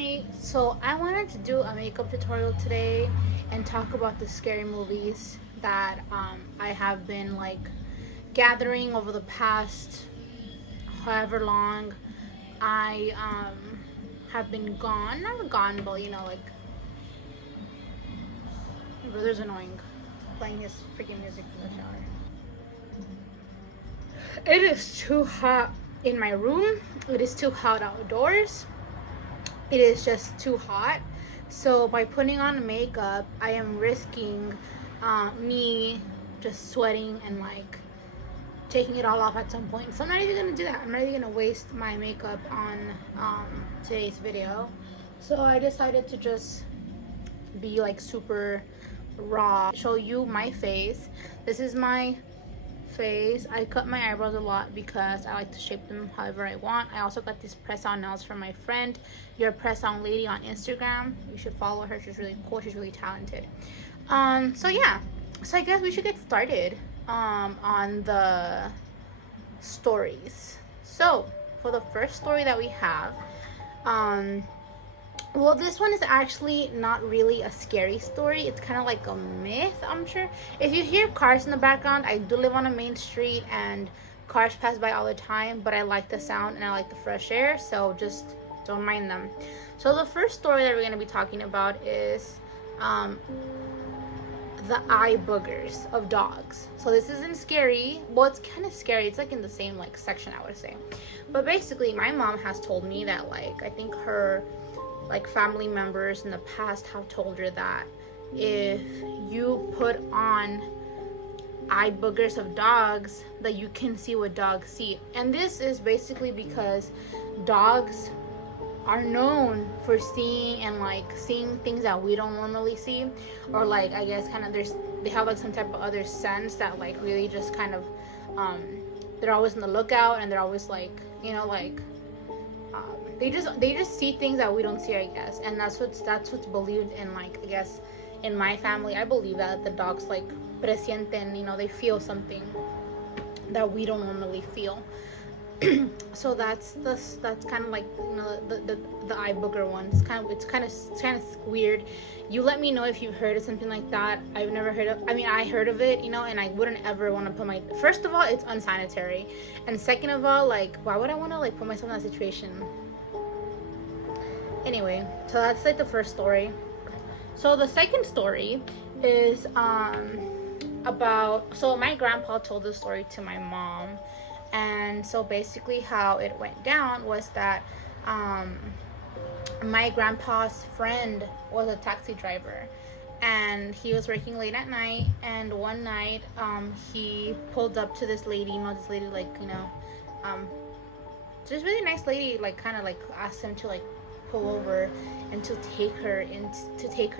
Hi, so I wanted to do a makeup tutorial today and talk about the scary movies that I have been like gathering over the past however long I have been gone. Not gone, but like my brother's annoying, playing his freaking music in the shower. It is too hot in my room. It is too hot outdoors. It is just too hot. So by putting on makeup, I am risking me just sweating and like taking it all off at some point. So I'm not even gonna do that. I'm not even gonna waste my makeup on today's video. So I decided to just be like super raw, show you my face. This is my face. I cut my eyebrows a lot because I like to shape them however I want. I also got these press on nails from my friend, your press on lady, on Instagram. You should follow her. She's really cool. She's really talented. So yeah, so I guess we should get started on the stories. So for the first story that we have, well, this one is actually not really a scary story. It's kind of like a myth, I'm sure. If you hear cars in the background, I do live on a main street and cars pass by all the time, but I like the sound and I like the fresh air, so just don't mind them. So the first story that we're going to be talking about is the eye boogers of dogs. So this isn't scary. Well, it's kind of scary. It's like in the same like section, I would say. But basically, my mom has told me that like I think her like family members in the past have told her that if you put on eye boogers of dogs, that you can see what dogs see. And this is basically because dogs are known for seeing and like seeing things that we don't normally see, or like I guess kind of they have like some type of other sense that like really just kind of they're always on the lookout, and they're always like, you know, like they just see things that we don't see, I guess. And that's what's believed in, like, I guess in my family, I believe that the dogs like presienten, you know, they feel something that we don't normally feel. So that's kind of like, you know, the eye booger one. It's kind of weird. You let me know if you've heard of something like that. I've never heard of. I mean, I heard of it, you know, and I wouldn't ever want to put my. First of all, it's unsanitary, and second of all, like, why would I want to like put myself in that situation? Anyway, so that's like the first story. So the second story is about. So my grandpa told this story to my mom. And so basically how it went down was that my grandpa's friend was a taxi driver, and he was working late at night, and one night he pulled up to this lady, you know, this lady, like, you know, this really nice lady, like kind of like asked him to like pull over and to take her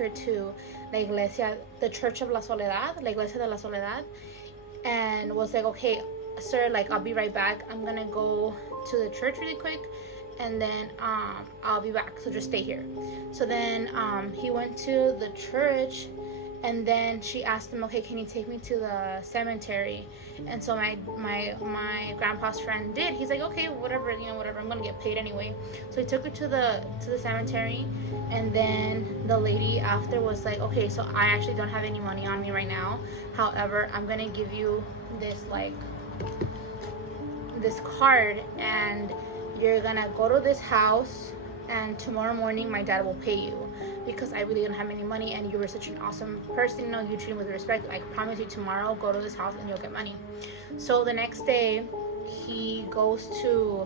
to La Iglesia, the Church of La Soledad, La Iglesia de la Soledad, and was like, okay, sir, like, I'll be right back. I'm gonna go to the church really quick, and then I'll be back, so just stay here. So then he went to the church, and then she asked him, okay, can you take me to the cemetery? And so my grandpa's friend did. He's like, okay, whatever, you know, whatever, I'm gonna get paid anyway. So he took her to the cemetery, and then the lady after was like, okay, so I actually don't have any money on me right now, however, I'm gonna give you this card, and you're gonna go to this house, and tomorrow morning my dad will pay you, because I really don't have any money, and you were such an awesome person, you know, you treat him with respect. I promise you, tomorrow go to this house and you'll get money. So the next day he goes to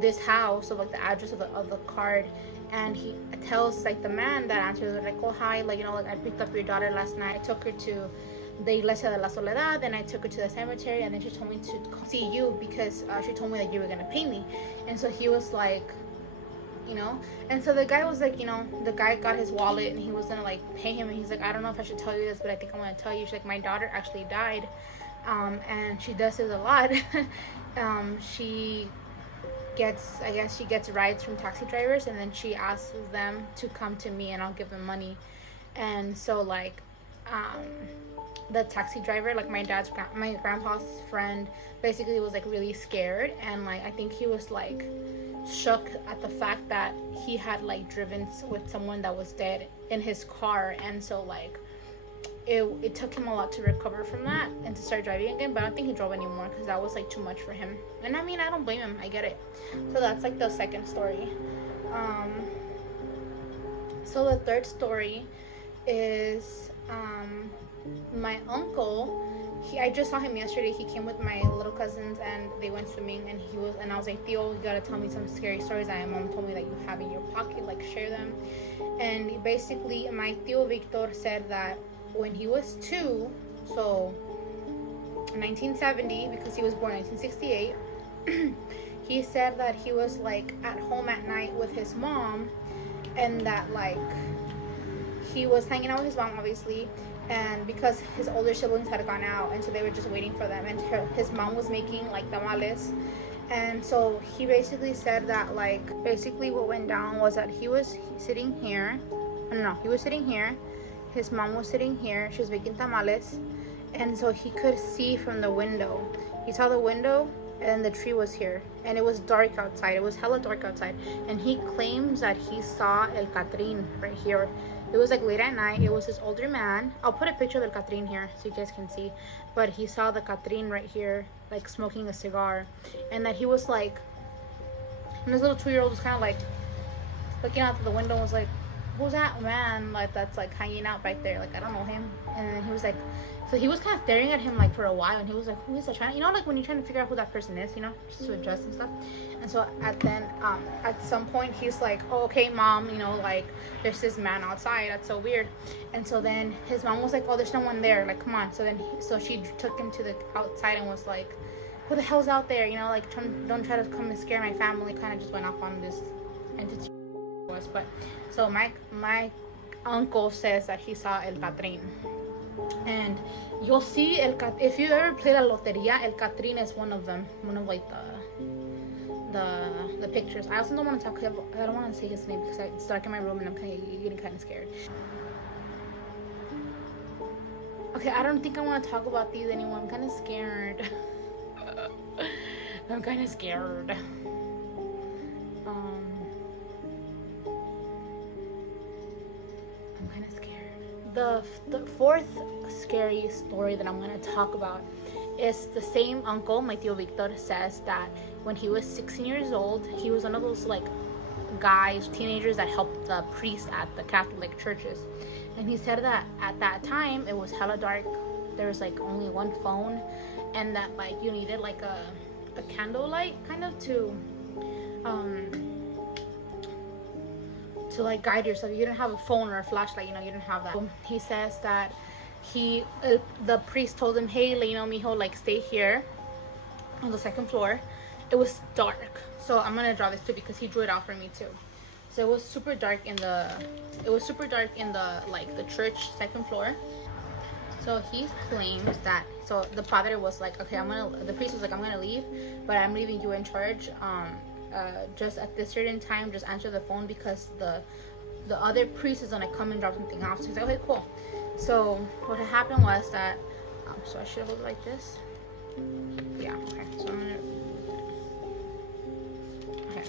this house, so like the address of the card, and he tells like the man that answers, like, oh hi, like, you know, like, I picked up your daughter last night, I took her to the Iglesia de la Soledad, and I took her to the cemetery, and then she told me to see you because she told me that you were gonna pay me. And so he was like, you know, and so the guy was like, you know, the guy got his wallet and he was gonna like pay him, and he's like, I don't know if I should tell you this, but I think I'm gonna tell you. She's like, my daughter actually died, and she does this a lot. She gets rides from taxi drivers, and then she asks them to come to me and I'll give them money. And so like the taxi driver, like my grandpa's friend, basically was like really scared, and like I think he was like shook at the fact that he had like driven with someone that was dead in his car, and so like it took him a lot to recover from that and to start driving again. But I don't think he drove anymore because that was like too much for him, and I mean, I don't blame him, I get it. So that's like the second story. So the third story is my uncle. I just saw him yesterday. He came with my little cousins and they went swimming, and I was like, Theo, you gotta tell me some scary stories that my mom told me that you have in your pocket, like share them. And basically my Theo Victor said that when he was 2, so 1970, because he was born 1968, he said that he was like at home at night with his mom, and that like he was hanging out with his mom, obviously, and because his older siblings had gone out, and so they were just waiting for them, and his mom was making like tamales. And so he basically said that like basically what went down was that he was sitting here, he was sitting here, his mom was sitting here, she was making tamales, and so he could see from the window. He saw the window, and the tree was here, and it was dark outside. It was hella dark outside, and he claims that he saw El Catrín right here. It was like late at night. It was this older man. I'll put a picture of El Catrín here so you guys can see, but he saw the Catrín right here, like smoking a cigar, and that he was like, and this little 2-year-old was kind of like looking out the window and was like, who's that man like that's like hanging out back there, like I don't know him. And then he was like, so he was kind of staring at him like for a while, and he was like, who is that? Trying, you know, like when you're trying to figure out who that person is, you know, just to adjust and stuff. And so at some point he's like, oh, okay mom, you know, like there's this man outside, that's so weird. And so then his mom was like, oh, there's no one there, like come on. So then so she took him to the outside and was like, who the hell's out there, you know, like don't try to come and scare my family. Kind of just went off on this entity was. But so my uncle says that he saw El Catrín, and you'll see if you ever played a loteria, El Catrín is one of them, one of like the pictures. I also don't want to talk, I don't want to say his name because it's dark in my room and I'm getting kind of scared. Okay, I don't think I want to talk about these anymore. I'm kind of scared. I'm kind of scared. I'm kind of scared. The fourth scary story that I'm going to talk about is the same uncle, my Tío Victor, says that when he was 16 years old, he was one of those like guys, teenagers that helped the priest at the Catholic churches. And he said that at that time it was hella dark. There was like only one phone, and that like you needed like a candlelight kind of to like guide yourself. You didn't have a phone or a flashlight, you know, you didn't have that. He says that the priest told him, hey, you know, mijo, like stay here on the second floor. It was dark, so I'm gonna draw this too because he drew it out for me too. So it was super dark in the like the church second floor. So he claims that, so the father was like, okay, the priest was like, I'm gonna leave, but I'm leaving you in charge. Just at this certain time, just answer the phone because the other priest is gonna come and drop something off. So he's like, okay, cool. So what had happened was that, so I should hold it like this. Yeah, okay. So I'm gonna, okay.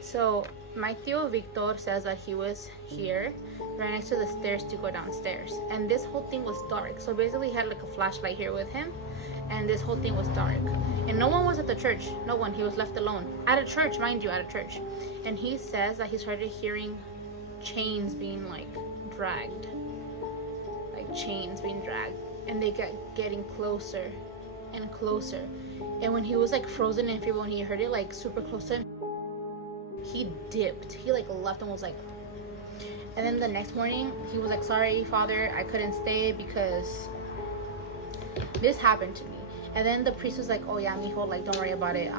So my Tío Victor says that he was here, right next to the stairs to go downstairs. And this whole thing was dark. So basically he had like a flashlight here with him, and this whole thing was dark. And no one was at the church. No one. He was left alone. At a church, mind you, at a church. And he says that he started hearing chains being like dragged. Like chains being dragged. And they getting closer and closer. And when he was like frozen in fear, when he heard it like super close to him, he dipped. He like left and was like, and then the next morning he was like, sorry father, I couldn't stay because this happened to me. And then the priest was like, oh yeah, mijo, like don't worry about it,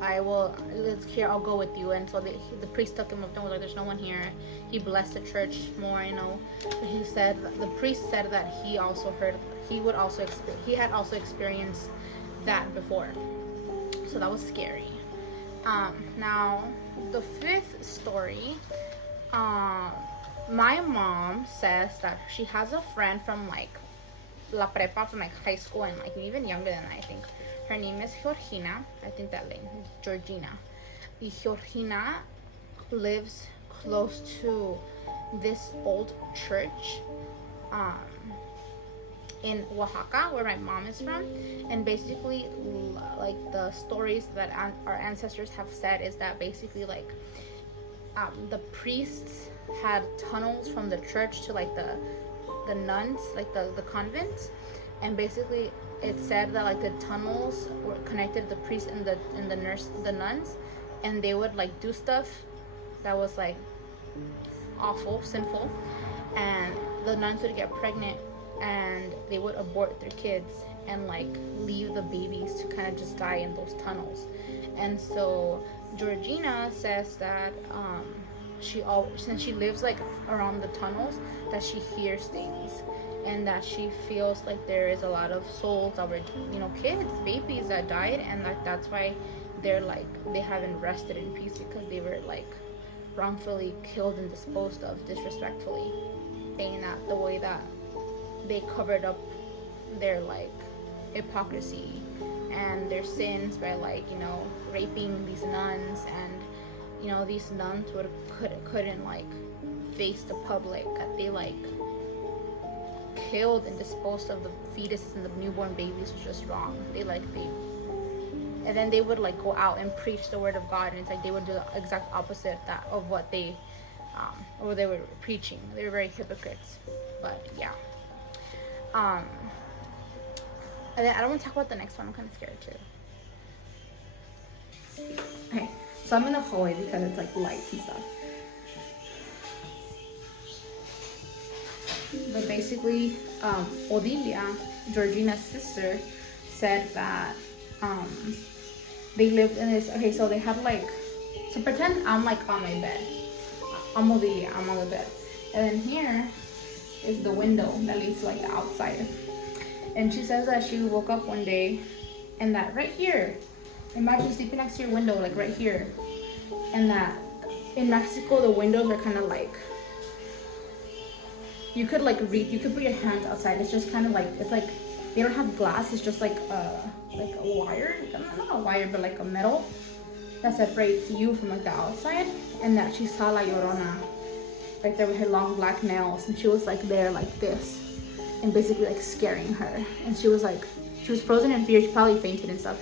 I'll go with you. And so the priest took him up and was like, there's no one here. He blessed the church more, you know. He said, the priest said that he had also experienced that before. So that was scary. Now the fifth story my mom says that she has a friend from like la prepa, from like high school, and like even younger than that, I think. Her name is Georgina. I think that name is Georgina. Georgina lives close to this old church in Oaxaca, where my mom is from. And basically, like the stories that our ancestors have said is that basically like the priests had tunnels from the church to like the nuns, like the convents. And basically it said that like the tunnels were connected to the priests and the nuns, and they would like do stuff that was like awful, sinful, and the nuns would get pregnant and they would abort their kids and like leave the babies to kind of just die in those tunnels. And so Georgina says that since she lives like around the tunnels, that she hears things, and that she feels like there is a lot of souls that were, kids, babies that died, and that's why they're like, they haven't rested in peace, because they were like wrongfully killed and disposed of disrespectfully, saying that the way that they covered up their like hypocrisy and their sins by like raping these nuns, and these nuns couldn't like face the public, that they like killed and disposed of the fetuses and the newborn babies was just wrong. And then they would like go out and preach the word of God, and it's like they would do the exact opposite of what they were preaching. They were very hypocrites. But yeah. And then I don't want to talk about the next one. I'm kind of scared too. Okay, so I'm in the hallway because it's like lights and stuff. But basically, Odilia, Georgina's sister, said that they lived in this. Okay, so they had like, so pretend I'm like on my bed. I'm Odilia, I'm on the bed, and then here is the window that leads to like the outside. And she says that she woke up one day, and that right here, imagine sleeping next to your window, like right here, and that in Mexico the windows are kind of like, you could like read, you could put your hands outside. It's just kind of like, it's like they don't have glass. It's just like a wire, not a wire, but like a metal that separates you from like the outside. And that she saw La Llorona right there with her long black nails, and she was like there like this, and basically like scaring her. And she was frozen in fear. She probably fainted and stuff.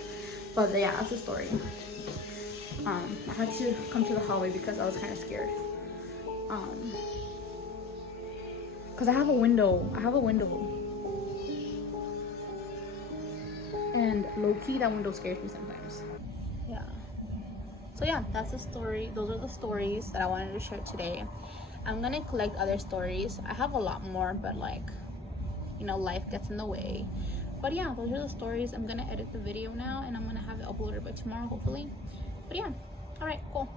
But yeah, that's the story. I had to come to the hallway because I was kind of scared. Cause I have a window. And low-key, that window scares me sometimes. Yeah. So yeah, that's the story. Those are the stories that I wanted to share today. I'm gonna collect other stories. I have a lot more, but like, life gets in the way. But yeah, those are the stories. I'm gonna edit the video now, and I'm gonna have it uploaded by tomorrow, hopefully. But yeah, all right, cool.